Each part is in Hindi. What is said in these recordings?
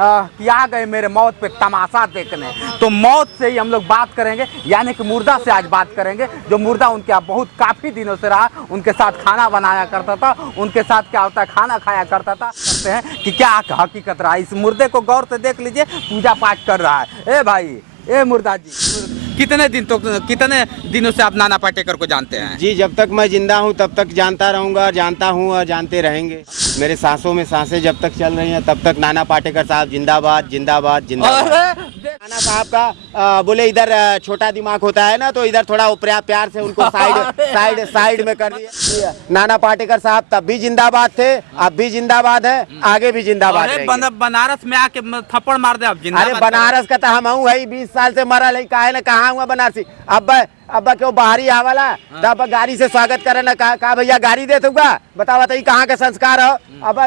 कि आ गए मेरे मौत पे तमाशा देखने। तो मौत से ही हम लोग बात करेंगे, यानी कि मुर्दा से आज बात करेंगे। जो मुर्दा उनके यहाँ बहुत काफ़ी दिनों से रहा, उनके साथ खाना बनाया करता था, उनके साथ क्या होता है खाना खाया करता था। करते हैं कि क्या हकीकत रहा। इस मुर्दे को गौर से देख लीजिए, पूजा पाठ कर रहा है। ए भाई, ए मुर्दा जी, कितने दिनों से आप नाना पाटेकर को जानते हैं? जी, जब तक मैं जिंदा हूँ तब तक जानता रहूँगा, जानता हूँ और जानते रहेंगे। मेरे सांसों में सांसें जब तक चल रही हैं तब तक नाना पाटेकर साहब जिंदाबाद जिंदाबाद जिंदाबाद। नाना साहब का बोले इधर छोटा दिमाग होता है ना, तो इधर थोड़ा प्यार से उनको साइड में कर दिया। नाना पाटेकर साहब तब भी जिंदाबाद थे, अब भी जिंदाबाद है, आगे भी जिंदाबाद रहेंगे। बनारस में आके थप्पड़ मार दे आप जिंदाबाद। अरे बनारस का तो हम हूँ भाई, 20 साल से मरा नहीं, कहा है ना कहाँ हुआ बनारसी। अब क्यों बाहरी आवाला तब गाड़ी से स्वागत करे ना, कहा भैया गाड़ी दे दूंगा, बताओ कहाँ का संस्कार हो। अब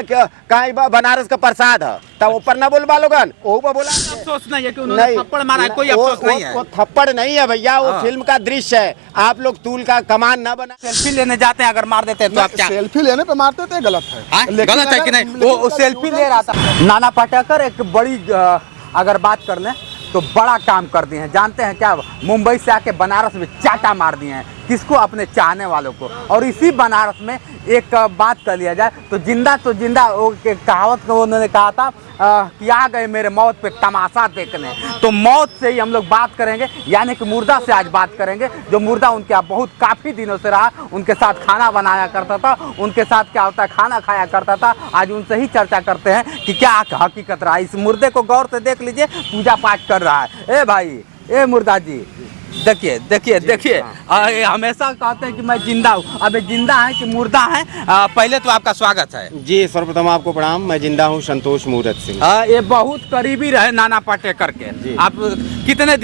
कहाँ बनारस का प्रसाद है, तब ऊपर ना बोल बालोगन, वो बोला अफसोस नहीं है कि उन्होंने थप्पड़ मारा, कोई अफसोस नहीं है। वो थप्पड़ नहीं है भैया, वो फिल्म का दृश्य है। आप लोग तूल का कमान ना बना। सेल्फी लेने जाते हैं, अगर मार देते हैं तो आप क्या? सेल्फी लेने पे मारते थे, गलत है। गलत है कि नहीं? वो सेल्फी ले रहा था। नाना पाटेकर एक बड़ी अगर बात कर लें तो बड़ा काम कर दिए हैं। जानते हैं क्या? मुंबई से आके बनारस में चाटा मार दिए हैं। किसको? अपने चाहने वालों को। और इसी बनारस में एक बात कर लिया जाए तो जिंदा वो कहावत को उन्होंने कहा था कि आ गए मेरे मौत पे तमाशा देखने। तो मौत से ही हम लोग बात करेंगे, यानी कि मुर्दा से आज बात करेंगे। जो मुर्दा उनके यहाँ बहुत काफ़ी दिनों से रहा, उनके साथ खाना बनाया करता था, उनके साथ क्या होता है खाना खाया करता था। आज उनसे ही चर्चा करते हैं कि क्या हकीकत रहा। इस मुर्दे को गौर से देख लीजिए, पूजा पाठ कर रहा है। ए भाई, ए मुर्दा जी, देखिए हमेशा कहते हैं कि मैं जिंदा हूँ। अब जिंदा है कि मुर्दा है? पहले तो आपका स्वागत है जी। सर्वप्रथम आपको प्रणाम। मैं जिंदा हूँ संतोष मूरत सिंह। ये बहुत करीबी रहे नाना पाटेकर के। आप कितने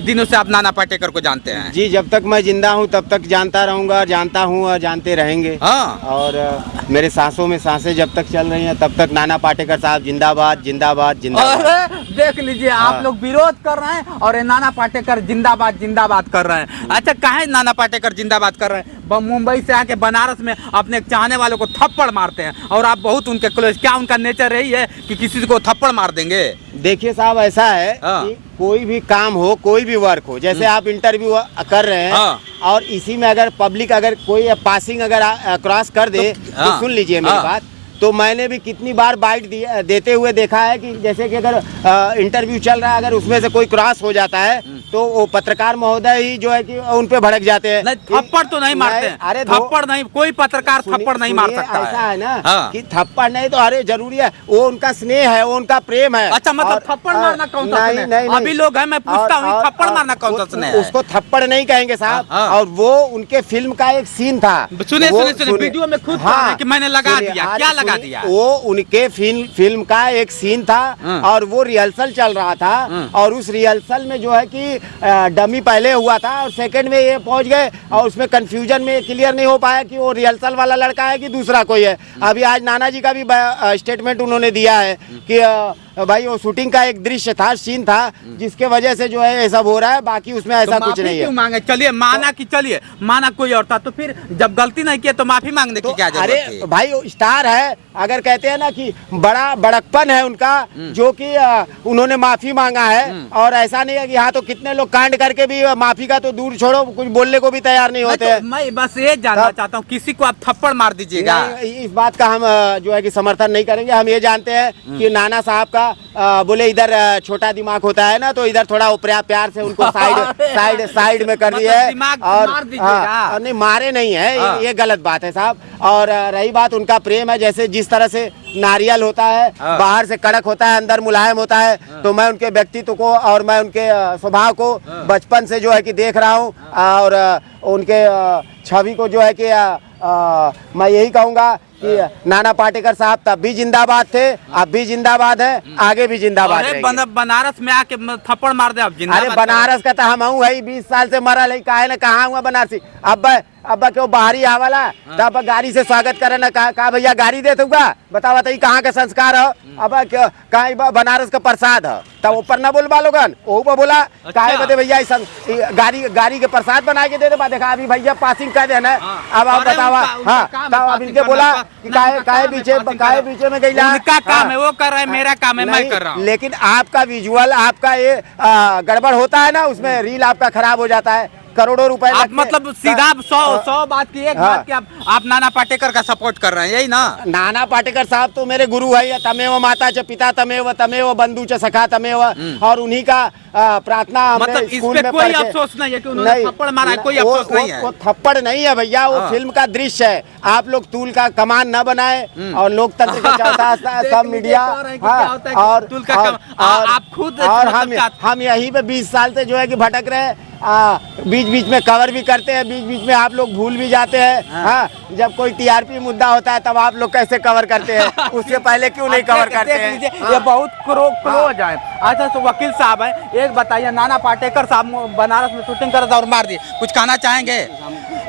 दिनों से आप नाना पाटेकर को जानते हैं? जी, जब तक मैं जिंदा हूँ तब तक जानता रहूँगा, जानता हूँ और जानते रहेंगे। हाँ। और मेरे सांसों में सांसें जब तक चल रही हैं तब तक नाना पाटेकर साहब जिंदाबाद जिंदाबाद जिंदाबाद। देख लीजिए, आप लोग विरोध कर रहे हैं और ये नाना पाटेकर जिंदाबाद जिंदाबाद कर रहे हैं। अच्छा, काहे नाना पाटेकर जिंदाबाद कर रहे हैं? मुंबई से आके बनारस में अपने चाहने वालों को थप्पड़ मारते हैं और आप बहुत उनके क्लोज। क्या उनका नेचर यही है कि किसी को थप्पड़ मार देंगे? देखिए साहब, ऐसा है कि कोई भी काम हो, कोई भी वर्क हो, जैसे आप इंटरव्यू कर रहे हैं और इसी में अगर पब्लिक अगर कोई पासिंग अगर क्रॉस कर दे तो सुन लीजिए मेरी बात। तो मैंने भी कितनी बार बाइट देते हुए देखा है कि जैसे कि अगर इंटरव्यू चल रहा है, अगर उसमें से कोई क्रॉस हो जाता है तो वो पत्रकार महोदय ही जो है कि उन पे भड़क जाते हैं। थप्पड़ तो नहीं मारते हैं। अरे थप्पड़ नहीं, कोई पत्रकार थप्पड़ नहीं मार सकता। ऐसा है ना कि थप्पड़ नहीं तो अरे जरूरी है, वो उनका स्नेह है, वो उनका प्रेम है। अच्छा, मतलब थप्पड़ मारना कौन सा स्नेह? नहीं, अभी लोग हैं, मैं पूछता हूँ, थप्पड़ मारना कौन सा स्नेह है? उसको थप्पड़ नहीं कहेंगे साहब। और वो उनके फिल्म का एक सीन था। सुने वीडियो में खुद कि मैंने लगा दिया। क्या लगा दिया? वो उनके फिल्म का एक सीन था और वो रिहर्सल चल रहा था और उस रिहर्सल में जो है कि डमी पहले हुआ था और सेकंड में ये पहुंच गए और उसमें कंफ्यूजन में क्लियर नहीं हो पाया कि वो रिहर्सल वाला लड़का है कि दूसरा कोई है। अभी आज नाना जी का भी स्टेटमेंट उन्होंने दिया है कि भाई वो शूटिंग का एक दृश्य था, सीन था, जिसके वजह से जो है ये सब हो रहा है, बाकी उसमें ऐसा कुछ नहीं है। मांगे चलिए, माना कोई और था तो फिर जब गलती नहीं किया तो माफी मांगने की क्या जरूरत थी? अरे भाई, वो स्टार है, अगर कहते हैं ना कि बड़ा बड़कपन है उनका, जो कि उन्होंने माफी मांगा है। और ऐसा नहीं है कि यहाँ तो कितने लोग कांड करके भी माफी का तो दूर छोड़ो, कुछ बोलने को भी तैयार नहीं होते। मैं बस ये जानना चाहता हूँ, किसी को आप थप्पड़ मार दीजिएगा? इस बात का हम जो है कि समर्थन नहीं करेंगे। हम ये जानते हैं कि नाना साहब का बोले इधर छोटा दिमाग होता है ना, तो इधर थोड़ा प्यार से उनको साइड में कर दिया है। और नहीं, मारे नहीं है, ये गलत बात है साहब। और रही बात उनका प्रेम है, जैसे जिस तरह से नारियल होता है, बाहर से कड़क होता है, अंदर मुलायम होता है, तो मैं उनके व्यक्तित्व को और मैं उनके स्वभाव को बचपन से जो है कि देख रहा हूँ। और उनके छवि को जो है कि मैं यही कहूँगा कि नाना पाटेकर साहब तब भी जिंदाबाद थे, अब भी जिंदाबाद है, आगे भी जिंदाबाद रहेंगे। बनारस में आके थप्पड़ मार दे आप जिंदाबाद। अरे बनारस का तो हम हूँ भाई, 20 साल से मरा नहीं, कहा है ना कहाँ हुआ बनारसी। अब क्यों बाहरी आवाला तब गाड़ी से स्वागत करे ना कहा भैया गाड़ी दे दूंगा बतावा तो कहाँ का संस्कार है अब कहाँ बनारस का प्रसाद है तब ऊपर ना बोल लोगन वो बोला काहे बदे भैया गाड़ी के प्रसाद बना के दे दे देखा अभी भैया पासिंग कर देना अब आप बतावा हाँ तब अब इनके बोला कि काहे बीचे में गई उनका काम है वो कर रहा है मेरा काम है मैं कर रहा हूँ लेकिन आपका विजुअल आपका ये गड़बड़ होता है ना उसमें रील आपका खराब हो जाता है करोड़ों रुपए आप मतलब सीधा 100 बात की एक बात की आप नाना पाटेकर का सपोर्ट कर रहे हैं यही ना नाना पाटेकर साहब तो मेरे गुरु है तमेव माता च पिता तमेव बंधु च सखा तमेव और उन्हीं का प्रार्थना मतलब इस पे कोई अफसोस नहीं है कि उन्होंने थप्पड़ मारा है कोई अफसोस नहीं है वो थप्पड़ नहीं है भैया वो फिल्म का दृश्य है आप लोग तूल का कमान न बनाए और लोकतंत्र का चौथा सब मीडिया और आप खुद और हम यहीं पे 20 साल से जो है कि भटक रहे हैं बीच बीच में कवर भी करते हैं बीच बीच में आप लोग भूल भी जाते हैं हाँ जब कोई टीआरपी मुद्दा होता है तब आप लोग कैसे कवर करते हैं उससे पहले क्यों नहीं कवर करते हैं ये बहुत क्लोज है अच्छा तो वकील साहब है एक बताइए नाना पाटेकर साहब बनारस में शूटिंग कर रहा था और मार दिए कुछ कहना चाहेंगे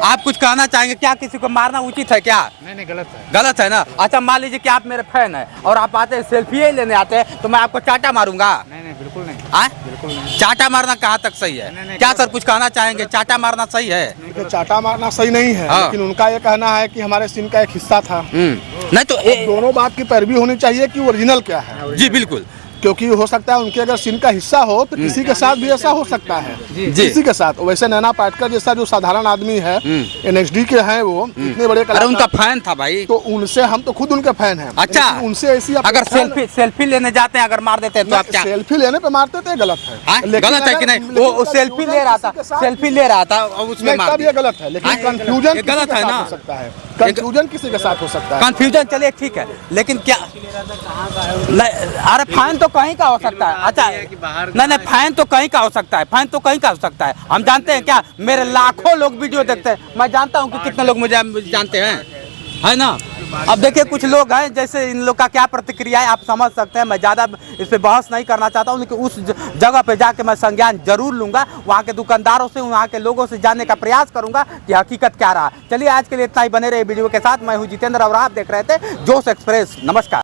आप कुछ कहना चाहेंगे क्या किसी को मारना उचित है क्या नहीं गलत है ना अच्छा मान लीजिए कि आप मेरे फैन है और आप आते हैं सेल्फी ही लेने आते हैं तो मैं आपको चाटा मारूंगा नहीं बिल्कुल नहीं बिल्कुल नहीं चाटा मारना कहाँ तक सही है क्या सर कुछ कहना चाहेंगे चाटा मारना सही है चाटा मारना सही नहीं है लेकिन उनका ये कहना है कि हमारे सीन का एक हिस्सा था नहीं तो दोनों बात की पैरवी होनी चाहिए कि ओरिजिनल क्या है जी बिल्कुल क्योंकि हो सकता है उनके अगर सीन का हिस्सा हो तो किसी के साथ भी ऐसा हो सकता है किसी के साथ वैसे नाना पाटेकर जैसा जो साधारण आदमी है NSD के हैं वो इतने बड़े अरे उनका फैन था भाई तो उनसे हम तो खुद उनके फैन हैं अच्छा उनसे ऐसी अगर सेल्फी लेने जाते हैं अगर मार देते हैं तो आप क्या सेल्फी लेने पे मारते थे गलत है गलत है कि नहीं वो सेल्फी ले रहा था उसमें तब ये गलत है लेकिन कंफ्यूजन गलत है ना सकता है कंफ्यूजन किसी के साथ हो सकता है कंफ्यूजन चलिए ठीक है लेकिन क्या अरे फैन तो कहीं का हो सकता है अच्छा नहीं फैन तो कहीं का हो सकता है फैन तो कहीं का हो सकता है हम जानते हैं क्या मेरे लाखों लोग वीडियो देखते हैं मैं जानता हूँ कि कितने लोग मुझे जानते हैं है ना अब देखिए कुछ लोग हैं जैसे इन लोग का क्या प्रतिक्रिया है आप समझ सकते हैं मैं ज़्यादा इस पे बहस नहीं करना चाहता हूँ लेकिन उस जगह पे जाके मैं संज्ञान जरूर लूंगा वहाँ के दुकानदारों से वहाँ के लोगों से जानने का प्रयास करूंगा कि हकीकत क्या रहा चलिए आज के लिए इतना ही बने रहे वीडियो के साथ मैं हूँ जितेंद्र और आप देख रहे थे जोश एक्सप्रेस नमस्कार।